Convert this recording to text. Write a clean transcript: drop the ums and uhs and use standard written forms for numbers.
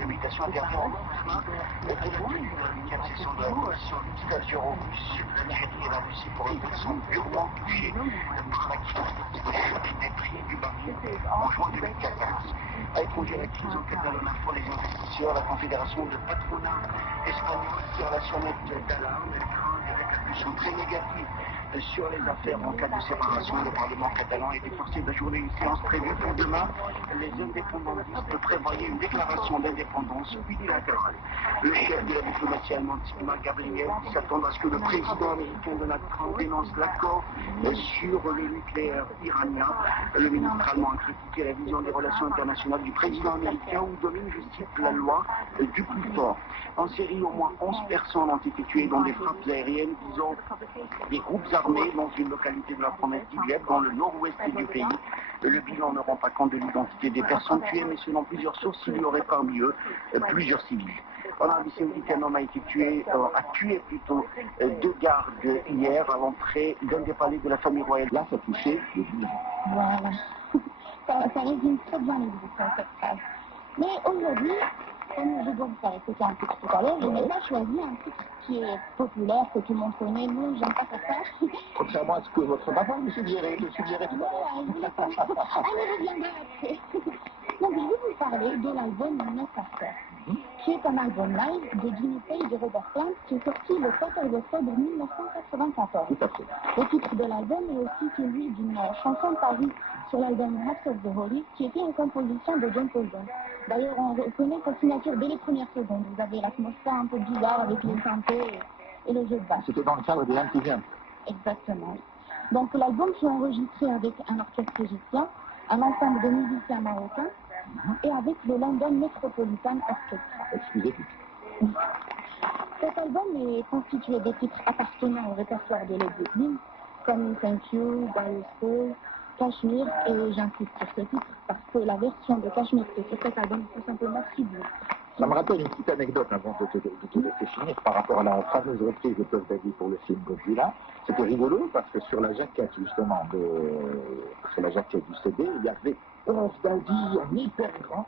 publication intervient au lendemain de la tenue de la 8e session de la Commission musicale Eurorusse. L'Algérie et la Russie, pour le coup, sont durement touchées par la crise de chute des prix du baril en juin 2014. À étranger, la crise en Catalogne info les investisseurs, la Confédération de patronat espagnol tire la sonnette d'alarme. Elle craint des répercussions très négatives sur les affaires en cas de séparation. Le Parlement catalan a été forcé d'ajourner une séance prévue pour demain. Les indépendantistes prévoyaient une déclaration d'indépendance unilatérale. Le chef de la diplomatie allemande, Sigmar Gabriel, s'attend à ce que le président américain Donald Trump dénonce l'accord sur le nucléaire iranien. Le ministre allemand a critiqué la vision des relations internationales du président américain où domine, je cite, la loi du plus fort. En Syrie, au moins 11 personnes ont été tuées dans des frappes aériennes visant des groupes armés dans une localité de la province d'Idlib, dans le nord-ouest du pays. Le bilan ne rend pas compte de l'identité des personnes tuées, mais selon plusieurs sources, il y aurait parmi eux plusieurs civils. En Arabie Saoudite, un homme a tué deux gardes hier à l'entrée d'un des palais de la famille royale. Là, ça touchait le bilan. Voilà. Ça résume très bien l'existence, cette phrase. Mais aujourd'hui, comme je dois vous faire écouter un titre tout à l'heure, je n'ai pas choisi un titre qui est populaire, que tout le monde connaît. Nous, j'aime pas faire ça. Contrairement à ce que votre papa me suggérait tout à l'heure. Voilà, je voulais pas. Allez, reviendrai après. Donc, je vais vous parler de l'album Necessary, qui est un album live de Jimmy Page et Robert Plant, qui est sorti le 14 octobre 1994. Tout à fait. Le titre de l'album est aussi celui d'une chanson parue sur l'album Hearts of the Holy, qui était une composition de John Coltrane. D'ailleurs, on reconnaît sa signature dès les premières secondes. Vous avez l'atmosphère un peu bizarre avec les synthés et le jeu de basse. C'était dans le cadre de MTV. Exactement. Donc l'album fut enregistré avec un orchestre égyptien, un ensemble de musiciens marocains et avec le London Metropolitan Orchestra. Excusez-moi. Cet album est constitué de titres appartenant au répertoire de Led Zeppelin, comme Thank You, Barry Soul, Kashmir, et j'insiste sur ce titre parce que la version de Kashmir qui est sur cet album est tout simplement sublime. Ça me rappelle une petite anecdote avant de te laisser finir par rapport à la fameuse reprise de Puff Daddy pour le film Godzilla. C'était rigolo parce que sur la jaquette justement sur la jaquette du CD, il y avait Puff Daddy en hyper grand.